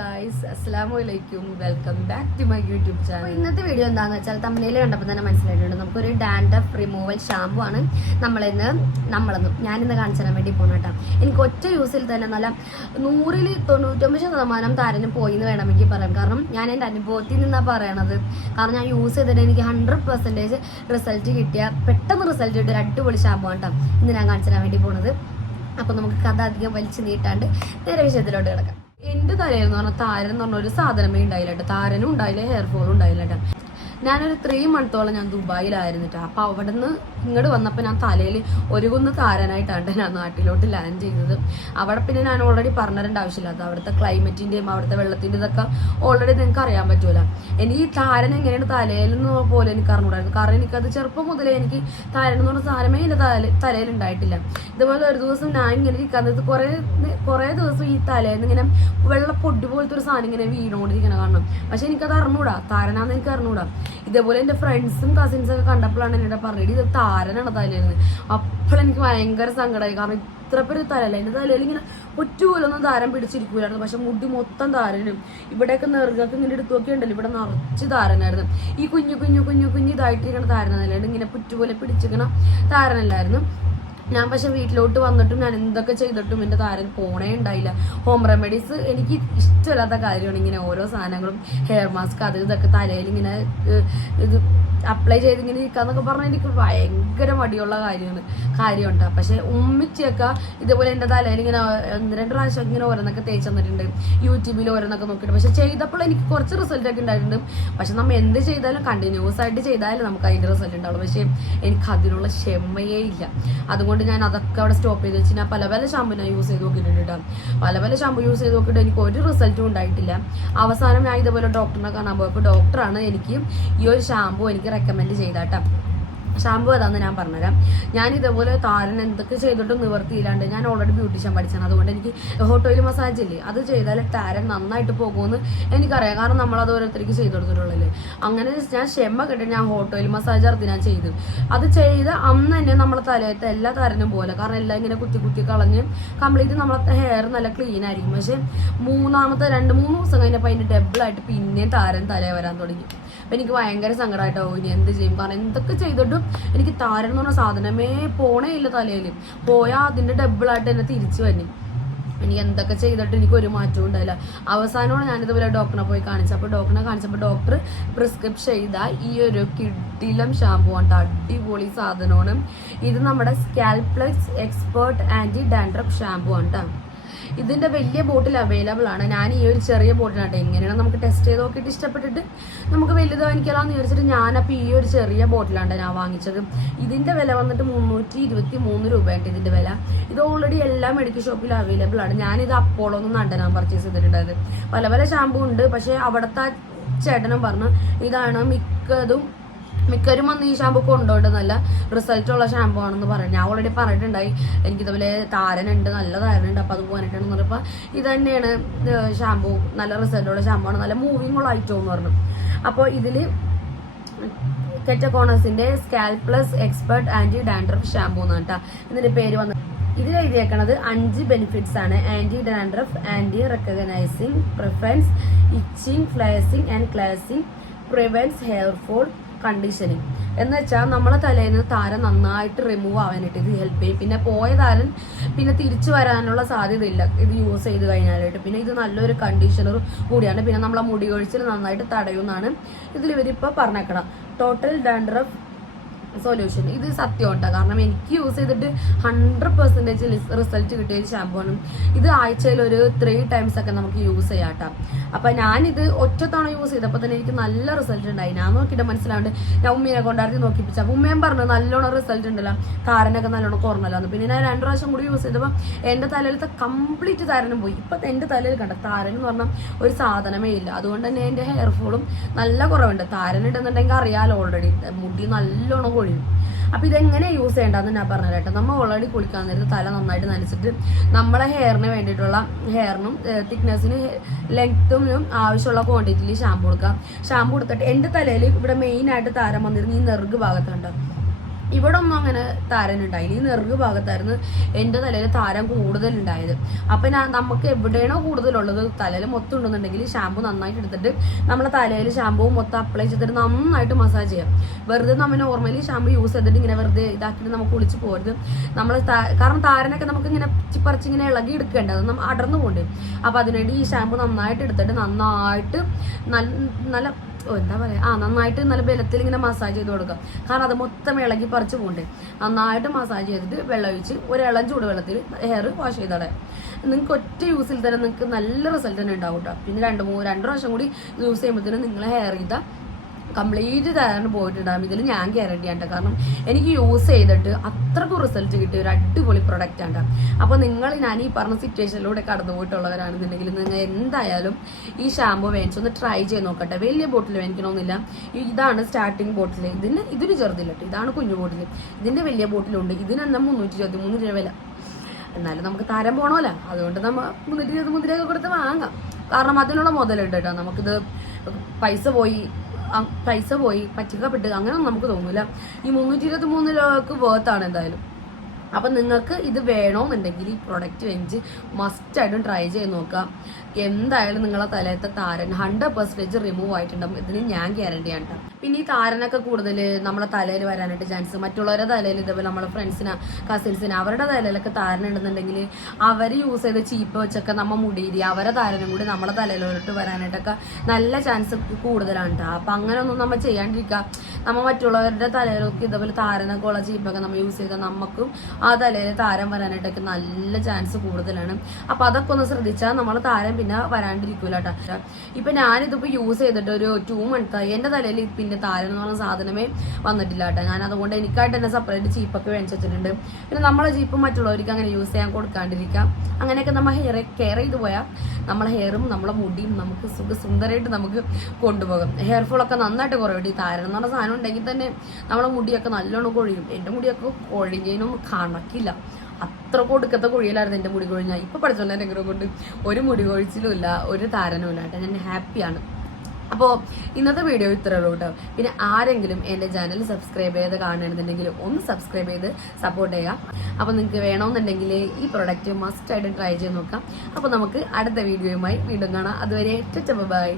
Guys അസ്സാം വലൈക്കും welcome back to my YouTube channel ഇന്നത്തെ വീഡിയോ എന്താന്ന് വെച്ചാൽ തമ്മിൽ കണ്ടപ്പോൾ തന്നെ മനസ്സിലായിട്ടുണ്ട്. നമുക്കൊരു ഡാൻഡഫ് റിമൂവൽ ഷാമ്പു ആണ് നമ്മളിന്ന് നമ്മളെന്ന് ഞാനിന്ന് കാണിച്ചു തരാൻ വേണ്ടി പോകണം കേട്ടോ. എനിക്ക് ഒറ്റ യൂസിൽ തന്നെ നല്ല നൂറിൽ തൊണ്ണൂറ്റൊമ്പത് ശതമാനം താരന് പോയി എന്ന് വേണമെങ്കിൽ പറയാം. കാരണം ഞാൻ എന്റെ അനുഭവത്തിൽ നിന്നാണ് പറയണത്. കാരണം ഞാൻ യൂസ് ചെയ്തിട്ട് എനിക്ക് ഹൺഡ്രഡ് പെർസെന്റേജ് റിസൾട്ട് കിട്ടിയ പെട്ടെന്ന് റിസൾട്ട് കിട്ടിയ ഒരു അടിപൊളി ഷാമ്പു ആണ് കേട്ടോ. ഇന്ന് ഞാൻ കാണിച്ചു തരാൻ വേണ്ടി പോണത്. അപ്പോൾ നമുക്ക് കഥ അധികം വലിച്ചു നീട്ടാണ്ട് നേരെ വിഷയത്തിലോട്ട് കിടക്കാം. എന്റെ തലയിൽ എന്ന് പറഞ്ഞാൽ താരൻ എന്ന് പറഞ്ഞ ഒരു സാധനമേ ഉണ്ടായില്ല താരനും ഉണ്ടായില്ല ഹെയർ ഫോളും ഉണ്ടായില്ല ഞാനൊരു ത്രീ മന്ത്തോളം ഞാൻ ദുബായിലായിരുന്നിട്ട് അപ്പോൾ അപ്പൊ അവിടെ നിന്ന് ഇങ്ങോട്ട് വന്നപ്പോൾ ഞാൻ തലയിൽ ഒരു കുന്ന് താരനായിട്ടാണ് ഞാൻ നാട്ടിലോട്ട് ലാൻഡ് ചെയ്തത്. അവിടെ പിന്നെ ഞാൻ ഓൾറെഡി പറഞ്ഞിരേണ്ട ആവശ്യമില്ല. അത് അവിടുത്തെ ക്ലൈമറ്റിന്റെയും അവിടുത്തെ വെള്ളത്തിന്റെ ഇതൊക്കെ ഓൾറെഡി നിങ്ങൾക്ക് അറിയാൻ പറ്റൂല. എനിക്ക് ഈ താരൻ എങ്ങനെയാണ് തലയിൽ നിന്ന് പോലെ എനിക്ക് അറിഞ്ഞൂടായിരുന്നു കാരണം എനിക്കത് ചെറുപ്പം മുതലേ എനിക്ക് താരൻ എന്ന് പറഞ്ഞ സാധനമേ എന്റെ തല തലയിൽ ഉണ്ടായിട്ടില്ല. ഇതുപോലെ ഒരു ദിവസം ഞാൻ ഇങ്ങനെ ഇരിക്കുന്നത് കുറേ കുറേ ദിവസം ഈ തലയിൽ നിന്ന് ഇങ്ങനെ വെള്ള പൊടി പോലത്തെ ഒരു സാധനം ഇങ്ങനെ വീണോണ്ടിരിക്കണ കാരണം പക്ഷെ എനിക്കത് അറിഞ്ഞൂടാ താരനാന്ന് എനിക്ക് അറിഞ്ഞൂടാ ഇതേപോലെ എന്റെ ഫ്രണ്ട്സും കസിൻസും ഒക്കെ കണ്ടപ്പോഴാണ് എന്നോട് പറഞ്ഞത് ഇത് താരനാണ് തലേന്ന് അപ്പോൾ എനിക്ക് ഭയങ്കര സങ്കടമായി കാരണം ഇത്ര പേര് തലല്ല എന്റെ തലയിൽ ഇങ്ങനെ ഒറ്റുപോലൊന്നും താരം പിടിച്ചിരിക്കൂലായിരുന്നു. പക്ഷെ മുടി മൊത്തം താരനും. ഇവിടെയൊക്കെ നെറുകൊക്കെ ഇങ്ങനെ എടുത്തു നോക്കി ഉണ്ടല്ലോ ഇവിടെ നിറച്ച് താരനായിരുന്നു. ഈ കുഞ്ഞു കുഞ്ഞു കുഞ്ഞു കുഞ്ഞു ഇതായിട്ടിരിക്കണ താരനല്ലാണ്ട് ഇങ്ങനെ പുറ്റുപോലെ പിടിച്ചിരിക്കണ താരനല്ലായിരുന്നു. ഞാൻ പക്ഷെ വീട്ടിലോട്ട് വന്നിട്ടും ഞാൻ എന്തൊക്കെ ചെയ്തിട്ടും എന്റെ താരൻ പോണേ ഉണ്ടായില്ല. ഹോം റെമഡീസ് എനിക്ക് ഇഷ്ടമില്ലാത്ത കാര്യമാണ് ഇങ്ങനെ ഓരോ സാധനങ്ങളും ഹെയർ മാസ്ക് അത് ഇതൊക്കെ തലയിൽ ഇങ്ങനെ ഇത് അപ്ലൈ ചെയ്ത് ഇങ്ങനെ ഇരിക്കാന്നൊക്കെ പറഞ്ഞാൽ എനിക്ക് ഭയങ്കര മടിയുള്ള കാര്യമാണ് കാര്യമുണ്ട്. പക്ഷെ ഉമ്മിച്ചൊക്കെ ഇതേപോലെ എന്റെ തലയിൽ ഇങ്ങനെ ഒന്ന് രണ്ട് പ്രാവശ്യം ഇങ്ങനെ ഓരോന്നൊക്കെ തേച്ച് തന്നിട്ടുണ്ട്. യൂട്യൂബിൽ ഓരോന്നൊക്കെ നോക്കിയിട്ട് പക്ഷെ ചെയ്തപ്പോൾ എനിക്ക് കുറച്ച് റിസൾട്ട് ഒക്കെ ഉണ്ടായിട്ടുണ്ട്. പക്ഷെ നമ്മൾ എന്ത് ചെയ്താലും കണ്ടിന്യൂസ് ആയിട്ട് ചെയ്താലും നമുക്ക് അതിന്റെ റിസൾട്ട് ഉണ്ടാവുള്ളൂ. പക്ഷേ എനിക്ക് അതിനുള്ള ക്ഷമയേ ഇല്ല. അതുകൊണ്ട് ഞാൻ അതൊക്കെ അവിടെ സ്റ്റോപ്പ് ചെയ്ത് വെച്ച് ഞാൻ പല പല ഷാമ്പു ഞാൻ യൂസ് ചെയ്ത് നോക്കിയിട്ടുണ്ട് കേട്ടോ പല പല ഷാമ്പു യൂസ് ചെയ്ത് നോക്കിയിട്ട് എനിക്ക് ഒരു റിസൾട്ടും ഉണ്ടായിട്ടില്ല. അവസാനം ഞാൻ ഇതുപോലെ ഡോക്ടറിനെ കാണാൻ പോയപ്പോൾ ഡോക്ടറാണ് എനിക്ക് ഈ ഒരു ഷാമ്പു എനിക്ക് റെക്കമെൻഡ് ചെയ്താട്ടോ ഷാമ്പു ഏതാന്ന് ഞാൻ പറഞ്ഞുതരാം. ഞാൻ ഇതേപോലെ താരൻ എന്തൊക്കെ ചെയ്തിട്ടും നിവർത്തിയില്ലാണ്ട് ഞാൻ ഓൾറെഡി ബ്യൂട്ടീഷ്യൻ പഠിച്ചാണ്. അതുകൊണ്ട് എനിക്ക് ഹോട്ട് ഓയിൽ മസാജ് ഇല്ലേ? അത് ചെയ്താൽ താരൻ നന്നായിട്ട് പോകുമെന്ന് എനിക്കറിയാം. കാരണം നമ്മൾ അത് ഓരോരുത്തർക്ക് ചെയ്തു കൊടുത്തിട്ടുള്ളല്ലേ അങ്ങനെ ഞാൻ ക്ഷമ കിട്ടി ഞാൻ ഹോട്ട് ഓയിൽ മസാജ് ഇറത്തി ഞാൻ ചെയ്തു. അത് ചെയ്ത് അന്ന് തന്നെ നമ്മളെ തലയത്തെ എല്ലാ താരനും പോലെ കാരണം എല്ലാം ഇങ്ങനെ കുത്തി കുത്തി കളഞ്ഞ് കംപ്ലീറ്റ് നമ്മളെ ഹെയർ നല്ല ക്ലീൻ ആയിരിക്കും. പക്ഷെ മൂന്നാമത്തെ രണ്ട് മൂന്ന് ദിവസം കഴിഞ്ഞപ്പോൾ അതിന്റെ ഡബിളായിട്ട് പിന്നെയും താരൻ തലേ വരാൻ തുടങ്ങി. അപ്പൊ എനിക്ക് ഭയങ്കര സങ്കടമായിട്ടോ ഇനി എന്ത് ചെയ്യും? കാരണം എന്തൊക്കെ ചെയ്തിട്ടും എനിക്ക് താരൻ എന്ന് പറഞ്ഞ സാധനമേ പോണേ ഇല്ല തലയിൽ. പോയാൽ അതിന്റെ ഡബിളായിട്ട് എന്നെ തിരിച്ചു വന്നി എനിക്ക് എന്തൊക്കെ ചെയ്തിട്ട് എനിക്ക് ഒരു മാറ്റവും ഉണ്ടായില്ല അവസാനമാണ് ഞാനിതുപോലെ ഡോക്ടറിനെ പോയി കാണിച്ചത്. അപ്പോൾ ഡോക്ടറിനെ കാണിച്ചപ്പോൾ ഡോക്ടർ പ്രിസ്ക്രിപ്ഷൻ ചെയ്ത ഈ ഒരു കിഡിലം ഷാമ്പു ആണ്. അടിപൊളി സാധനമാണ്. ഇത് നമ്മുടെ Scalpe plus expert anti dandruff shampoo ആണ് ഇതിന്റെ വലിയ ബോട്ടിൽ അവൈലബിൾ ആണ്. ഞാൻ ഈ ഒരു ചെറിയ ബോട്ടിലാണ് എങ്ങനെയാണ് നമുക്ക് ടെസ്റ്റ് ചെയ്ത് നോക്കിയിട്ട് ഇഷ്ടപ്പെട്ടിട്ട് നമുക്ക് വലുത് വാങ്ങിക്കലാന്ന് വിചാരിച്ചിട്ട് ഞാനപ്പോൾ ഈ ഒരു ചെറിയ ബോട്ടിലാണ് ഞാൻ വാങ്ങിച്ചത്. ഇതിന്റെ വില വന്നിട്ട് മുന്നൂറ്റി ഇരുപത്തി മൂന്ന് രൂപയുണ്ട് ഇതിന്റെ വില. ഇത് ഓൾറെഡി എല്ലാ മെഡിക്കൽ ഷോപ്പിലും അവൈലബിൾ ആണ്. ഞാനിത് അപ്പോളോ ഒന്നും ഞാൻ പർച്ചേസ് ചെയ്തിട്ടുണ്ടായത് പല പല ഷാമ്പു ഉണ്ട്. പക്ഷേ അവിടുത്തെ ചേട്ടനും പറഞ്ഞു ഇതാണ് മിക്കതും മിക്കവരും വന്ന് ഈ ഷാമ്പു കൊണ്ടുപോയിട്ട് നല്ല റിസൾട്ട് ഉള്ള ഷാമ്പു ആണെന്ന് പറഞ്ഞു. ഞാൻ ഓൾറെഡി പറഞ്ഞിട്ടുണ്ടായി. എനിക്ക് ഇതുപോലെ താരനുണ്ട് നല്ല താരനുണ്ട്. അപ്പോൾ അത് പോകാനായിട്ടാണെന്ന് പറഞ്ഞപ്പോൾ ഇത് തന്നെയാണ് ഷാമ്പു നല്ല റിസൾട്ടുള്ള ഷാമ്പു ആണ്. നല്ല മൂവിങ് ഉള്ള ഐറ്റം എന്ന് പറഞ്ഞു. അപ്പോൾ ഇതിൽ കെറ്റക്കോണസിന്റെ Scalpe plus expert anti dandruff shampoo എന്നാണ് കേട്ടോ. ഇതിന്റെ പേര് വന്നു ഇതിൽ എഴുതിയേക്കണത് അഞ്ച് ബെനിഫിറ്റ്സ് ആണ്. Anti dandruff anti recognising preference itching flaking and cleansing prevents hair fall conditioning എന്ന് വെച്ചാൽ നമ്മളെ തലേന്ന് നിന്ന് താരം നന്നായിട്ട് റിമൂവ് ആവാനായിട്ട് ഇത് ഹെൽപ്പ് ചെയ്യും. പിന്നെ പോയ താരൻ പിന്നെ തിരിച്ചു വരാനുള്ള സാധ്യതയില്ല. ഇത് യൂസ് ചെയ്ത് കഴിഞ്ഞാലായിട്ട്. പിന്നെ ഇത് നല്ലൊരു കണ്ടീഷണർ കൂടിയാണ്. പിന്നെ നമ്മളെ മുടി കൊഴിച്ചിൽ നന്നായിട്ട് തടയുമെന്നാണ് ഇതിൽ ഇവരിപ്പോൾ പറഞ്ഞേക്കണം. ടോട്ടൽ ഡാൻഡ്രഫ് സൊല്യൂഷൻ ഇത് സത്യം കേട്ടോ. കാരണം എനിക്ക് യൂസ് ചെയ്തിട്ട് ഹൺഡ്രഡ് പെർസെന്റേജ് റിസൾട്ട് കിട്ടിയ ഒരു ഷാമ്പു ആണ്. ഇത് ആഴ്ചയിൽ ഒരു ത്രീ ടൈംസ് ഒക്കെ നമുക്ക് യൂസ് ചെയ്യാം കേട്ടോ. അപ്പം ഞാനിത് ഒറ്റത്തവണ യൂസ് ചെയ്തപ്പോൾ തന്നെ എനിക്ക് നല്ല റിസൾട്ട് ഉണ്ടായി. ഞാൻ നോക്കിയിട്ട് മനസ്സിലാവുണ്ട്. ഞാൻ ഉമ്മയെ കൊണ്ടായിരുന്നു നോക്കിപ്പിച്ച. അപ്പം ഉമ്മയും പറഞ്ഞു നല്ലോണം റിസൾട്ട് ഉണ്ടല്ലോ. താരനൊക്കെ നല്ലോണം കുറഞ്ഞല്ലോ. പിന്നെ ഞാൻ രണ്ട് പ്രാവശ്യം കൂടി യൂസ് ചെയ്തപ്പോൾ എന്റെ തലയിലത്തെ കംപ്ലീറ്റ് താരനും പോയി. ഇപ്പം എന്റെ തലയിൽ കണ്ട? താരൻ എന്ന് പറഞ്ഞാൽ ഒരു സാധനമേ ഇല്ല. അതുകൊണ്ട് തന്നെ എന്റെ ഹെയർ ഫോളും നല്ല കുറവുണ്ട്. താരൻ ഇടുന്നുണ്ടെങ്കിൽ അറിയാലോ ഓൾറെഡി മുടി നല്ലോണം കൊഴിയും അപ്പൊ ഇതെങ്ങനെ യൂസ് ചെയ്യേണ്ടതെന്ന് ഞാൻ പറഞ്ഞു കേട്ടോ. നമ്മൾ ഓൾറെഡി കുളിക്കാൻ നേരത്തെ തല നന്നായിട്ട് നനച്ചിട്ട് നമ്മളെ ഹെയറിന് വേണ്ടിയിട്ടുള്ള ഹെയറിനും തിക്നെസ്സിന് ലെങ്ത്തും ആവശ്യമുള്ള ക്വാണ്ടിറ്റിയിൽ ഷാമ്പു കൊടുക്കാം ഷാമ്പു കൊടുത്തിട്ട് എന്റെ തലയിൽ ഇവിടെ മെയിൻ ആയിട്ട് താരം വന്നിരുന്ന ഈ നെറുക് ഭാഗത്തുണ്ട്. ഇവിടെ ഒന്നും അങ്ങനെ താരൻ ഉണ്ടായില്ല ഈ നെറുക് ഭാഗത്തായിരുന്നു എന്റെ തലയിൽ താരം കൂടുതൽ ഉണ്ടായത് അപ്പൊ ഞാൻ നമുക്ക് എവിടെയാണോ കൂടുതലുള്ളത് തലയിൽ മൊത്തം ഉണ്ടെന്നുണ്ടെങ്കിൽ ഷാമ്പു നന്നായിട്ട് എടുത്തിട്ട് നമ്മളെ തലയിൽ ഷാമ്പൂ മൊത്തം അപ്ലൈ ചെയ്തിട്ട് നന്നായിട്ട് മസാജ് ചെയ്യാം. വെറുതെ നമ്മൾ നോർമലി ഷാമ്പു യൂസ് ചെയ്തിട്ട് ഇങ്ങനെ വെറുതെ ഇതാക്കിയിട്ട് നമുക്ക് കുളിച്ച് പോരുത്. നമ്മൾ കാരണം താരനൊക്കെ നമുക്ക് ഇങ്ങനെ പറിച്ച് ഇങ്ങനെ ഇളകി എടുക്കേണ്ടത് അത് നമ്മ അടർന്നു പോകണ്ടേ. അപ്പൊ അതിനുവേണ്ടി ഈ ഷാമ്പു നന്നായിട്ട് എടുത്തിട്ട് നന്നായിട്ട് നല്ല എന്താ പറയാ? ആ നന്നായിട്ട് നല്ല ബലത്തിൽ ഇങ്ങനെ മസാജ് ചെയ്ത് കൊടുക്കുക കാരണം അത് മൊത്തം ഇളകി പറിച്ചു പോകണ്ടേ നന്നായിട്ട് മസാജ് ചെയ്തിട്ട് വെള്ളം ഒഴിച്ച് ഒരു ഇളം ചൂടുവെള്ളത്തിൽ ഹെയർ വാഷ് ചെയ്തടെ. നിങ്ങൾക്ക് ഒറ്റ യൂസിൽ തന്നെ നിങ്ങൾക്ക് നല്ല റിസൾട്ട് തന്നെ ഉണ്ടാവും കേട്ടോ പിന്നെ രണ്ട് മൂന്ന് രണ്ട് പ്രാവശ്യം കൂടി യൂസ് ചെയ്യുമ്പോഴത്തേനും നിങ്ങളെ ഹെയർ ചെയ്താൽ കംപ്ലീറ്റ് തരാണ്ട് പോയിട്ടുണ്ടാകും ഇതിൽ ഞാൻ ഗ്യാരണ്ടി ആണ് കാരണം എനിക്ക് യൂസ് ചെയ്തിട്ട് അത്രക്കും റിസൾട്ട് കിട്ടിയ ഒരു അടിപൊളി പ്രൊഡക്റ്റ് ആണ് അപ്പോൾ നിങ്ങൾ ഞാൻ ഈ പറഞ്ഞ സിറ്റുവേഷനിലൂടെ കടന്നു പോയിട്ടുള്ളവരാണെന്നുണ്ടെങ്കിൽ നിങ്ങൾ എന്തായാലും ഈ ഷാമ്പു മേടിച്ചൊന്ന് ട്രൈ ചെയ്ത് നോക്കട്ടെ. വലിയ ബോട്ടിൽ മേടിക്കണമെന്നില്ല ഇതാണ് സ്റ്റാർട്ടിംഗ് ബോട്ടിൽ ഇതിന് ഇതിന് ചെറുതില്ല കേട്ടോ ഇതാണ് കുഞ്ഞു ബോട്ടിൽ ഇതിന്റെ വലിയ ബോട്ടിലുണ്ട് ഇതിന് തന്നെ മുന്നൂറ്റി ഇരുപത്തി മൂന്ന് രൂപ വില. എന്നാലും നമുക്ക് തരം പോകണമല്ലോ അതുകൊണ്ട് നമ്മൾ മുന്നൂറ്റി ഇരുപത്തി മൂന്ന് രൂപ കൊടുത്ത് വാങ്ങാം. കാരണം അതിനുള്ള മുതലുണ്ട് കേട്ടോ നമുക്കിത് പൈസ പോയി പൈസ പോയി പറ്റിക്കപ്പെട്ട് അങ്ങനെയൊന്നും നമുക്ക് തോന്നില്ല ഈ മുന്നൂറ്റി ഇരുപത്തി മൂന്ന് രൂപക്ക് വേർത്താണ് എന്തായാലും. അപ്പൊ നിങ്ങൾക്ക് ഇത് വേണമെന്നുണ്ടെങ്കിൽ ഈ പ്രൊഡക്റ്റ് വെഞ്ച് മസ്റ്റായിട്ടും ട്രൈ ചെയ്ത് നോക്കാം. എന്തായാലും നിങ്ങളെ തലയത്തെ താരൻ ഹൺഡ്രഡ് പെർസെന്റേജ് റിമൂവ് ആയിട്ടുണ്ടാവും. ഇതിന് ഞാൻ ഗ്യാരണ്ടി ആണ് ട്ടോ. പിന്നെ ഈ താരനൊക്കെ കൂടുതൽ നമ്മളെ തലയിൽ വരാനായിട്ട് ചാൻസ് മറ്റുള്ളവരുടെ തലയിൽ ഇതേപോലെ നമ്മളെ ഫ്രണ്ട്സിന് കസിൻസിന് അവരുടെ തലയിലൊക്കെ താരൻ ഉണ്ടെന്നുണ്ടെങ്കിൽ അവർ യൂസ് ചെയ്ത് ചീപ്പ് വെച്ചൊക്കെ നമ്മൾ മുടിയിരി അവരെ താരനും കൂടി നമ്മളെ തലയിലോട്ട് വരാനായിട്ടൊക്കെ നല്ല ചാൻസ് കൂടുതലാണ് കേട്ടോ അപ്പം അങ്ങനെയൊന്നും നമ്മൾ ചെയ്യാണ്ടിരിക്കുക നമ്മൾ മറ്റുള്ളവരുടെ തലയിലൊക്കെ ഇതേപോലെ താരനൊക്കെ ഉള്ള ചീപ്പൊക്കെ നമ്മൾ യൂസ് ചെയ്താൽ നമുക്കും ആ തലയിൽ താരം വരാനായിട്ടൊക്കെ നല്ല ചാൻസ് കൂടുതലാണ്. അപ്പം അതൊക്കെ ഒന്ന് ശ്രദ്ധിച്ചാൽ നമ്മൾ താരം പിന്നെ വരാണ്ടിരിക്കൂല കേട്ടോ ഇപ്പം ഞാനിതിപ്പോൾ യൂസ് ചെയ്തിട്ട് ഒരു ടു മന്ത് ആയി. എന്റെ തലയിൽ പിന്നെ താരം എന്ന് പറഞ്ഞ സാധനമേ വന്നിട്ടില്ല കേട്ടോ. ഞാൻ അതുകൊണ്ട് എനിക്കായിട്ട് തന്നെ സെപ്പറേറ്റ് ചീപ്പൊക്കെ മേടിച്ച് വെച്ചിട്ടുണ്ട് പിന്നെ നമ്മളെ ചീപ്പ് മറ്റുള്ളവർക്ക് അങ്ങനെ യൂസ് ചെയ്യാൻ കൊടുക്കാണ്ടിരിക്കാം. അങ്ങനെയൊക്കെ നമ്മൾ ഹെയർ കെയർ ചെയ്ത് പോയാൽ നമ്മളെ ഹെയറും നമ്മളെ മുടിയും നമുക്ക് സുഖ സുന്ദരമായിട്ട് നമുക്ക് കൊണ്ടുപോകും. ഹെയർ ഫോളൊക്കെ നന്നായിട്ട് കുറവുണ്ട് ഈ താരം എന്ന് പറഞ്ഞ സാധനം ഉണ്ടെങ്കിൽ തന്നെ നമ്മളെ മുടിയൊക്കെ നല്ലോണം കൊഴിയും. എന്റെ മുടിയൊക്കെ കൊഴിഞ്ഞതിനും കണക്കില്ല. അത്ര കൊടുക്കത്തെ കുഴിയിലായിരുന്നു എന്റെ മുടി കൊഴിഞ്ഞാൽ ഇപ്പോൾ പഠിച്ചോണ്ട് എന്നെ കൊണ്ട് ഒരു മുടി കൊഴിച്ചിലും ഇല്ല ഒരു താരനും ഇല്ല ഞാൻ ഹാപ്പിയാണ് അപ്പോൾ ഇന്നത്തെ വീഡിയോ ഇത്രേ ഉള്ളൂ കേട്ടോ പിന്നെ ആരെങ്കിലും എന്റെ ചാനൽ സബ്സ്ക്രൈബ് ചെയ്ത് കാണണമെന്നുണ്ടെങ്കിൽ ഒന്ന് സബ്സ്ക്രൈബ് ചെയ്ത് സപ്പോർട്ട് ചെയ്യാം അപ്പോൾ നിങ്ങൾക്ക് വേണമെന്നുണ്ടെങ്കിൽ ഈ പ്രൊഡക്റ്റ് മസ്റ്റ് ആയിട്ട് ട്രൈ ചെയ്ത് നോക്കാം. അപ്പോൾ നമുക്ക് അടുത്ത വീഡിയോയുമായി വീണ്ടും കാണാം. അതുവരെ ബൈ.